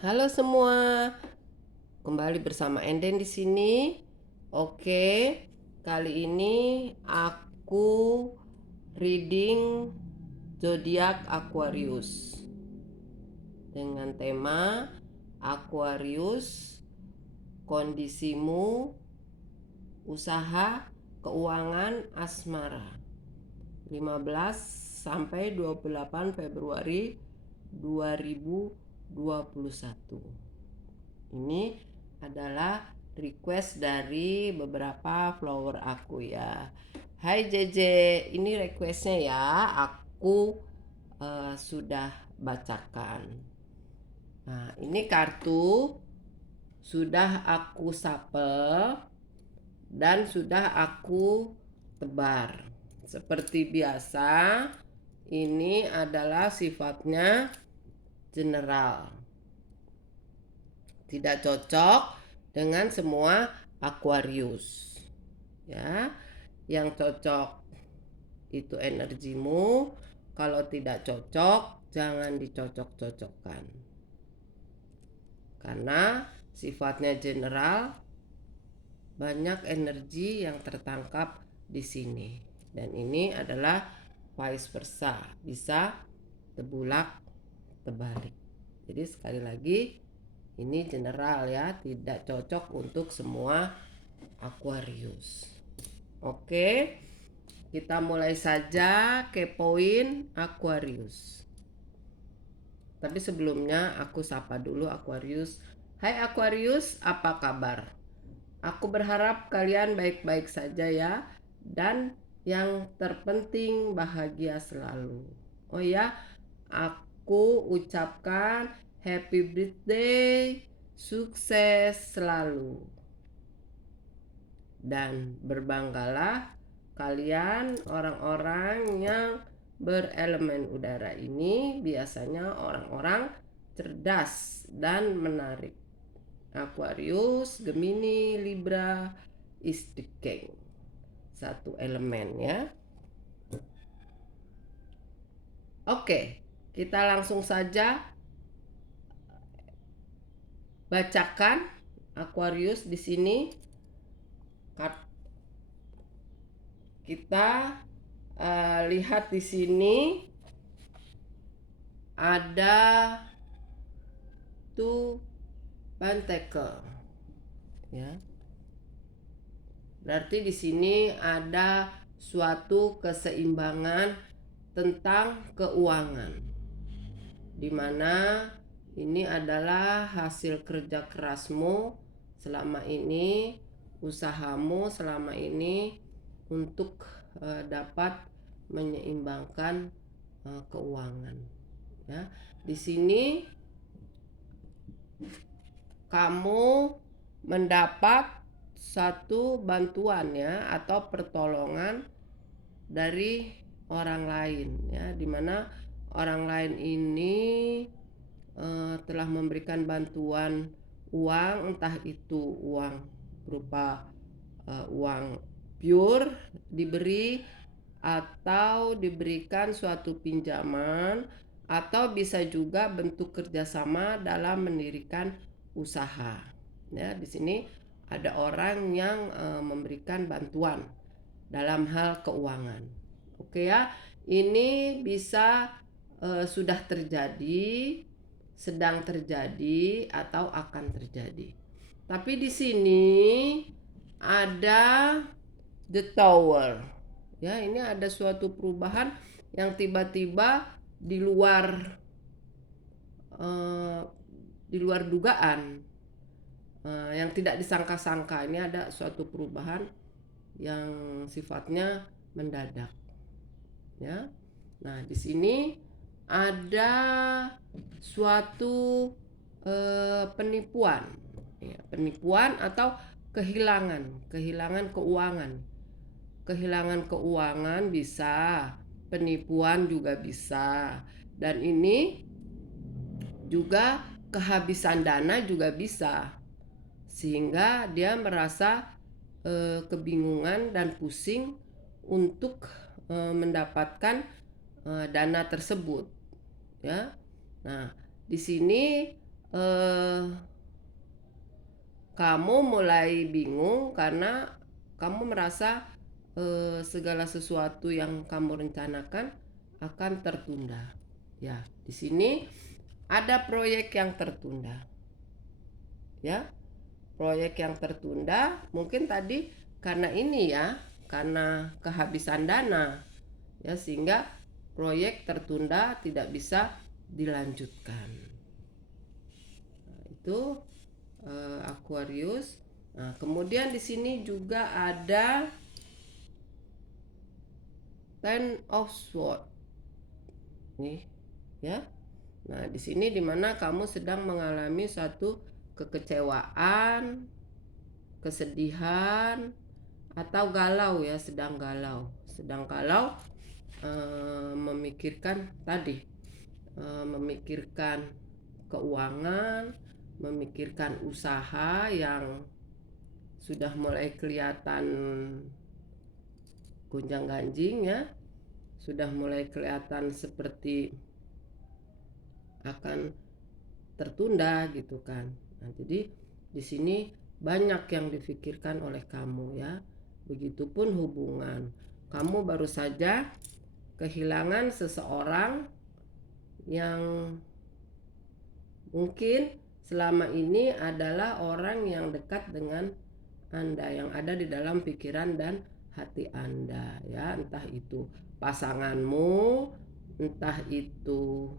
Halo semua, kembali bersama Enden di sini. Oke, kali ini aku reading zodiak Aquarius dengan tema Aquarius, kondisimu, usaha, keuangan, asmara. 15 sampai 28 Februari 2021. Ini adalah request dari beberapa follower aku ya. Hai Jeje, ini requestnya ya. Aku sudah bacakan. Nah, ini kartu sudah aku sapel dan sudah aku tebar. Seperti biasa, ini adalah sifatnya general. Tidak cocok dengan semua Aquarius. Ya, yang cocok itu energimu. Kalau tidak cocok, jangan dicocok-cocokkan. Karena sifatnya general, banyak energi yang tertangkap di sini. Dan ini adalah vice versa, bisa terbulak terbalik. Jadi sekali lagi, ini general ya, tidak cocok untuk semua Aquarius. Oke, kita mulai saja kepoin Aquarius. Tapi sebelumnya aku sapa dulu Aquarius. Hai Aquarius, apa kabar? Aku berharap kalian baik-baik saja ya. Dan yang terpenting bahagia selalu. Oh ya, aku ucapkan happy birthday, sukses selalu. Dan berbanggalah kalian orang-orang yang berelemen udara ini biasanya orang-orang cerdas dan menarik. Aquarius, Gemini, Libra is the king. Satu elemen ya. Oke, kita langsung saja bacakan Aquarius di sini. Kita lihat di sini ada two pentacle ya. Berarti di sini ada suatu keseimbangan tentang keuangan, dimana ini adalah hasil kerja kerasmu selama ini, usahamu selama ini untuk dapat menyeimbangkan keuangan ya. Di sini kamu mendapat satu bantuan ya, atau pertolongan dari orang lain ya, dimana orang lain ini telah memberikan bantuan uang, entah itu uang berupa uang pure diberi, atau diberikan suatu pinjaman, atau bisa juga bentuk kerjasama dalam mendirikan usaha ya. Di sini ada orang yang memberikan bantuan dalam hal keuangan. Oke ya, ini bisa sudah terjadi, sedang terjadi, atau akan terjadi. Tapi di sini ada the tower. Ya, ini ada suatu perubahan yang tiba-tiba di luar dugaan, yang tidak disangka-sangka. Ini ada suatu perubahan yang sifatnya mendadak. Ya. Nah, di sini ada suatu penipuan, ya, penipuan atau kehilangan keuangan. Kehilangan keuangan bisa, penipuan juga bisa, dan ini juga kehabisan dana juga bisa, sehingga dia merasa kebingungan dan pusing untuk mendapatkan dana tersebut ya. Nah, di sini eh, kamu mulai bingung karena kamu merasa segala sesuatu yang kamu rencanakan akan tertunda. Ya, di sini ada proyek yang tertunda. Ya, proyek yang tertunda mungkin tadi karena ini ya, karena kehabisan dana. Ya, sehingga proyek tertunda tidak bisa dilanjutkan. Nah, itu Aquarius. Nah, kemudian di sini juga ada Ten of Swords. Nih, ya. Nah, di sini dimana kamu sedang mengalami satu kekecewaan, kesedihan, atau galau ya, sedang galau, memikirkan tadi, memikirkan keuangan, memikirkan usaha yang sudah mulai kelihatan gonjang ganjing ya, sudah mulai kelihatan seperti akan tertunda gitu kan. Nah, jadi di sini banyak yang difikirkan oleh kamu ya. Begitupun hubungan. Kamu baru saja kehilangan seseorang yang mungkin selama ini adalah orang yang dekat dengan Anda, yang ada di dalam pikiran dan hati Anda ya, entah itu pasanganmu, entah itu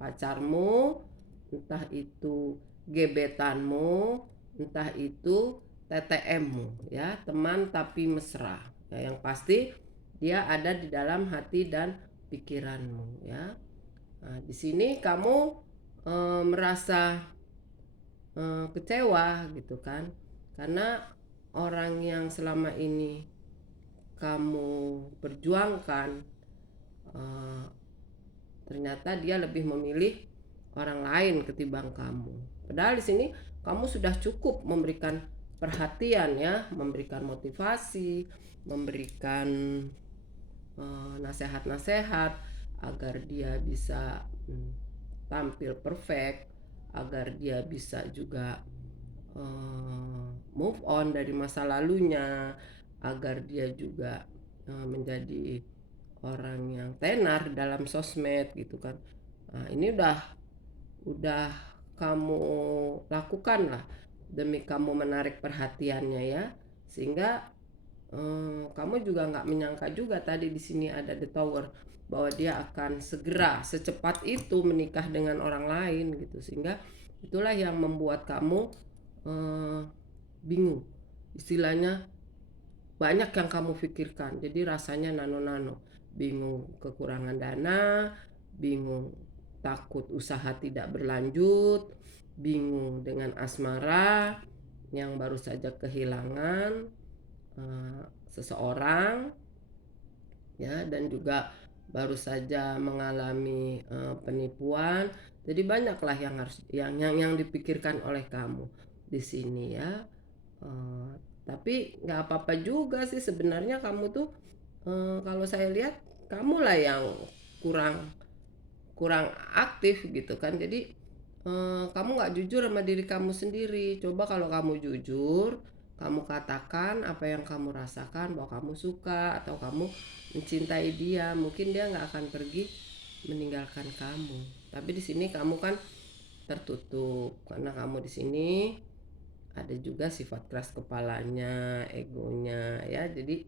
pacarmu, entah itu gebetanmu, entah itu TTM-mu ya, teman tapi mesra. Ya, yang pasti dia ada di dalam hati dan pikiranmu ya. Nah, di sini kamu merasa kecewa gitu kan, karena orang yang selama ini kamu perjuangkan ternyata dia lebih memilih orang lain ketimbang kamu. Padahal di sini kamu sudah cukup memberikan perhatian ya, memberikan motivasi, memberikan nasihat-nasihat agar dia bisa tampil perfect, agar dia bisa juga move on dari masa lalunya, agar dia juga menjadi orang yang tenar dalam sosmed gitu kan. Nah, ini udah kamu lakukan lah demi kamu menarik perhatiannya ya, sehingga kamu juga nggak menyangka juga tadi di sini ada The Tower, bahwa dia akan segera secepat itu menikah dengan orang lain gitu, sehingga itulah yang membuat kamu bingung, istilahnya banyak yang kamu pikirkan, jadi rasanya nano-nano, bingung kekurangan dana, bingung takut usaha tidak berlanjut, bingung dengan asmara yang baru saja kehilangan seseorang ya, dan juga baru saja mengalami penipuan. Jadi banyaklah yang harus yang dipikirkan oleh kamu di sini ya. Tapi nggak apa-apa juga sih sebenarnya, kamu tuh kalau saya lihat kamu lah yang kurang kurang aktif gitu kan. Jadi kamu nggak jujur sama diri kamu sendiri. Coba kalau kamu jujur, kamu katakan apa yang kamu rasakan, bahwa kamu suka atau kamu mencintai dia, mungkin dia nggak akan pergi meninggalkan kamu. Tapi di sini kamu kan tertutup karena kamu di sini ada juga sifat keras kepalanya, egonya ya. Jadi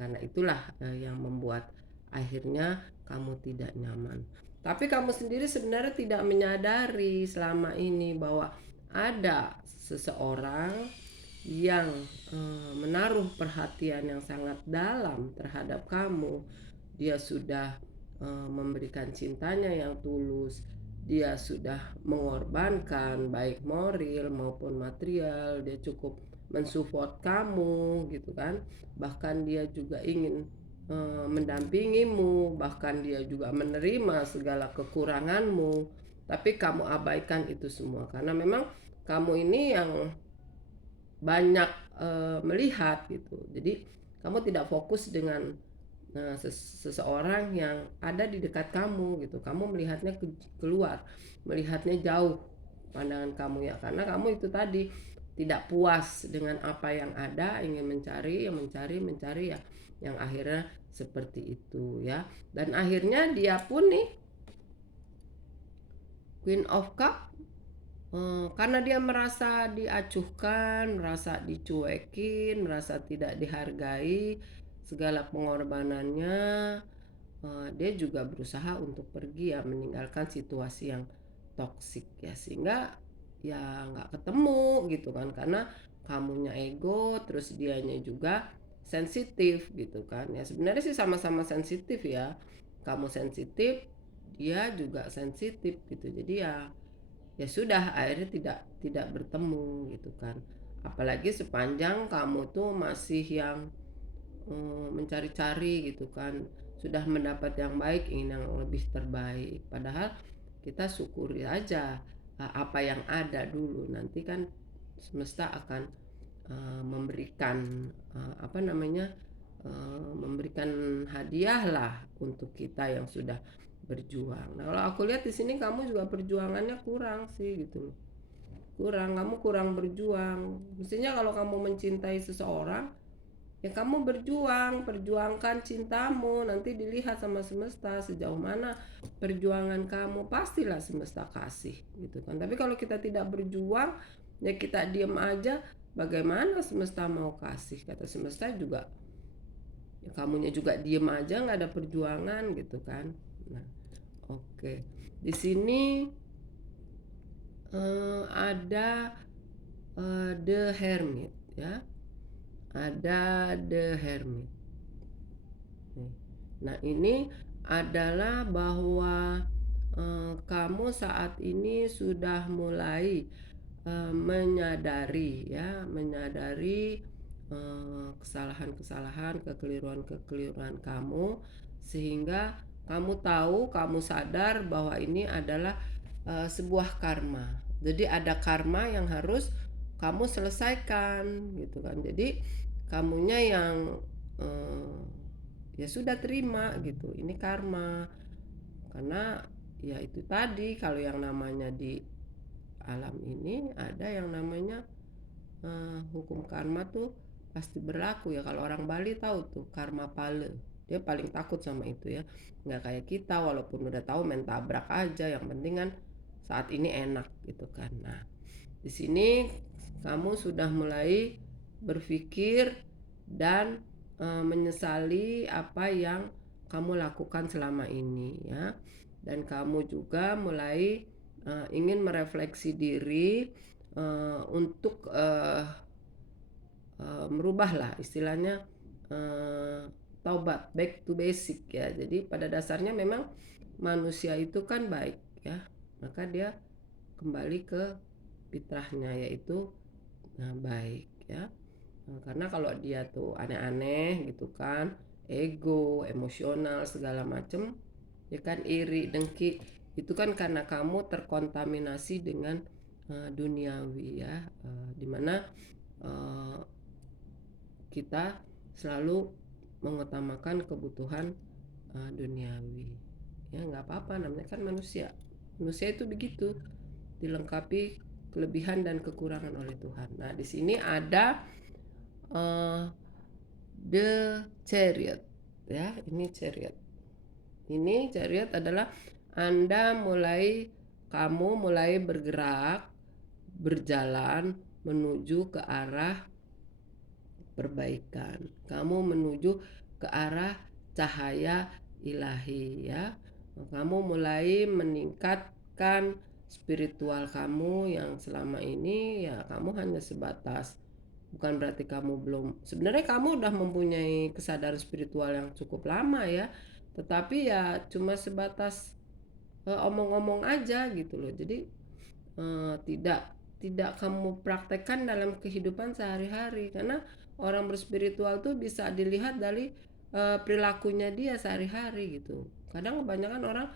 karena itulah yang membuat akhirnya kamu tidak nyaman. Tapi kamu sendiri sebenarnya tidak menyadari selama ini bahwa ada seseorang yang menaruh perhatian yang sangat dalam terhadap kamu. Dia sudah memberikan cintanya yang tulus, dia sudah mengorbankan baik moral maupun material, dia cukup mensupport kamu gitu kan. Bahkan dia juga ingin mendampingimu, bahkan dia juga menerima segala kekuranganmu. Tapi kamu abaikan itu semua karena memang kamu ini yang banyak melihat gitu. Jadi kamu tidak fokus dengan Nah, seseorang yang ada di dekat kamu gitu, kamu melihatnya keluar, melihatnya jauh pandangan kamu ya, karena kamu itu tadi tidak puas dengan apa yang ada, ingin mencari, yang mencari ya, yang akhirnya seperti itu ya. Dan akhirnya dia pun nih Queen of Cup, karena dia merasa diacuhkan, merasa dicuekin, merasa tidak dihargai segala pengorbanannya, dia juga berusaha untuk pergi ya, meninggalkan situasi yang toksik ya, sehingga ya nggak ketemu gitu kan, karena kamunya ego, terus dianya juga sensitif gitu kan ya. Sebenarnya sih sama-sama sensitif ya, kamu sensitif, dia juga sensitif gitu, jadi ya ya sudah, akhirnya tidak bertemu gitu kan. Apalagi sepanjang kamu tuh masih yang mencari-cari gitu kan, sudah mendapat yang baik, ingin yang lebih terbaik, padahal kita syukuri aja apa yang ada dulu. Nanti kan semesta akan memberikan apa namanya, memberikan hadiah lah untuk kita yang sudah berjuang. Nah, kalau aku lihat di sini kamu juga perjuangannya kurang sih gitu loh. Kamu kurang berjuang. Mestinya kalau kamu mencintai seseorang, ya kamu berjuang, perjuangkan cintamu, nanti dilihat sama semesta sejauh mana perjuangan kamu, pastilah semesta kasih gitu kan. Tapi kalau kita tidak berjuang, ya kita diam aja, bagaimana semesta mau kasih? Kata semesta juga, ya kamunya juga diem aja, nggak ada perjuangan gitu kan. Nah, oke. Di sini ada The Hermit ya. Ada The Hermit. Nah, ini adalah bahwa kamu saat ini sudah mulai menyadari ya, menyadari kesalahan-kesalahan, kekeliruan-kekeliruan kamu, sehingga kamu tahu, kamu sadar bahwa ini adalah sebuah karma. Jadi ada karma yang harus kamu selesaikan gitu kan. Jadi kamunya yang eh, ya sudah terima gitu, ini karma. Karena ya itu tadi, kalau yang namanya di alam ini ada yang namanya hukum karma tuh pasti berlaku ya. Kalau orang Bali tahu tuh karma pale, dia paling takut sama itu ya. Nggak kayak kita, walaupun udah tahu main tabrak aja, yang penting kan saat ini enak gitu kan. Nah, di sini kamu sudah mulai berpikir dan menyesali apa yang kamu lakukan selama ini ya. Dan kamu juga mulai ingin merefleksi diri untuk merubah lah istilahnya, taubat, back to basic ya. Jadi pada dasarnya memang manusia itu kan baik ya, maka dia kembali ke fitrahnya, yaitu baik ya. Karena kalau dia tuh aneh-aneh gitu kan, ego, emosional segala macem, ya kan iri, dengki, itu kan karena kamu terkontaminasi dengan duniawi ya, dimana uh, kita selalu mengutamakan kebutuhan duniawi. Ya nggak apa-apa, namanya kan manusia. Manusia itu begitu, dilengkapi kelebihan dan kekurangan oleh Tuhan. Nah, di sini ada uh, the chariot ya, ini chariot. Ini chariot adalah kamu mulai bergerak, berjalan menuju ke arah perbaikan. Kamu menuju ke arah cahaya ilahi ya. Kamu mulai meningkatkan spiritual kamu yang selama ini ya kamu hanya sebatas, bukan berarti kamu belum, sebenarnya kamu udah mempunyai kesadaran spiritual yang cukup lama ya, tetapi ya cuma sebatas omong-omong aja gitu loh. Jadi tidak tidak kamu praktekkan dalam kehidupan sehari-hari, karena orang berspiritual tuh bisa dilihat dari perilakunya dia sehari-hari gitu. Kadang kebanyakan orang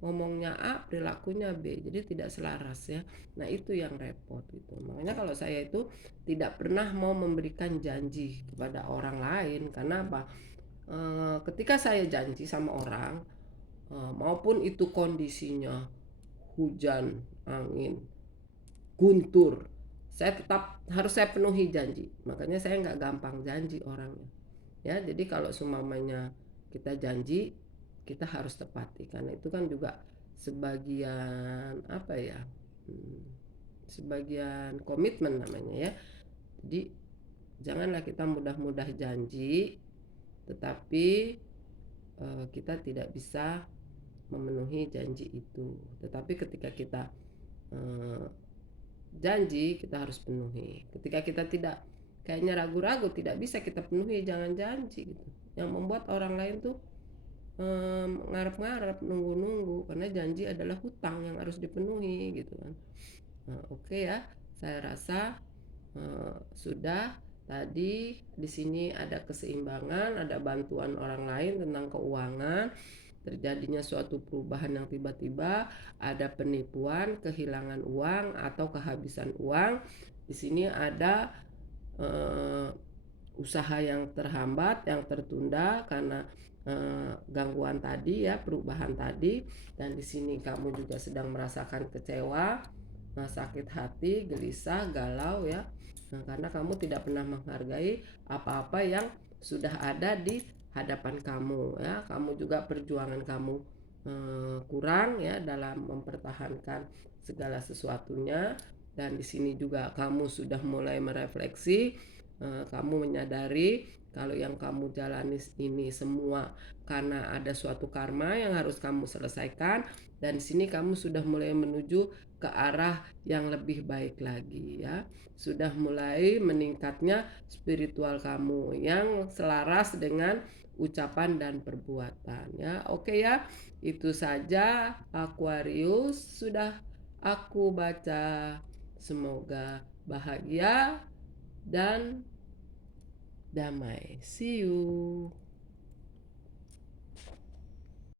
ngomongnya A, perilakunya B, jadi tidak selaras ya. Nah, itu yang repot gitu. Makanya kalau saya itu tidak pernah mau memberikan janji kepada orang lain. Karena apa? ketika saya janji sama orang, maupun itu kondisinya hujan, angin, guntur, saya tetap harus saya penuhi janji. Makanya saya nggak gampang janji orangnya. Ya, jadi kalau seumpamanya kita janji, kita harus tepati. Karena itu kan juga sebagian apa ya? hmm, Sebagian komitmen namanya ya. Jadi janganlah kita mudah-mudah janji, tetapi kita tidak bisa memenuhi janji itu. Tetapi ketika kita eh, janji, kita harus penuhi. Ketika kita tidak kayaknya ragu-ragu, tidak bisa kita penuhi, jangan janji gitu. Yang membuat orang lain tuh ngarep-ngarep, nunggu-nunggu, karena janji adalah hutang yang harus dipenuhi gitu kan. Oke ya, saya rasa sudah tadi di sini ada keseimbangan, ada bantuan orang lain tentang keuangan, terjadinya suatu perubahan yang tiba-tiba, ada penipuan, kehilangan uang atau kehabisan uang. Di sini ada eh, usaha yang terhambat, yang tertunda karena gangguan tadi ya, perubahan tadi, dan di sini kamu juga sedang merasakan kecewa, sakit hati, gelisah, galau ya. Nah, karena kamu tidak pernah menghargai apa-apa yang sudah ada di hadapan kamu ya. Kamu juga perjuangan kamu kurang ya dalam mempertahankan segala sesuatunya, dan di sini juga kamu sudah mulai merefleksi. Kamu menyadari kalau yang kamu jalani ini semua karena ada suatu karma yang harus kamu selesaikan, dan di sini kamu sudah mulai menuju ke arah yang lebih baik lagi ya. Sudah mulai meningkatnya spiritual kamu yang selaras dengan ucapan dan perbuatan ya. Oke ya. Itu saja Aquarius sudah aku baca. Semoga bahagia dan damai. See you.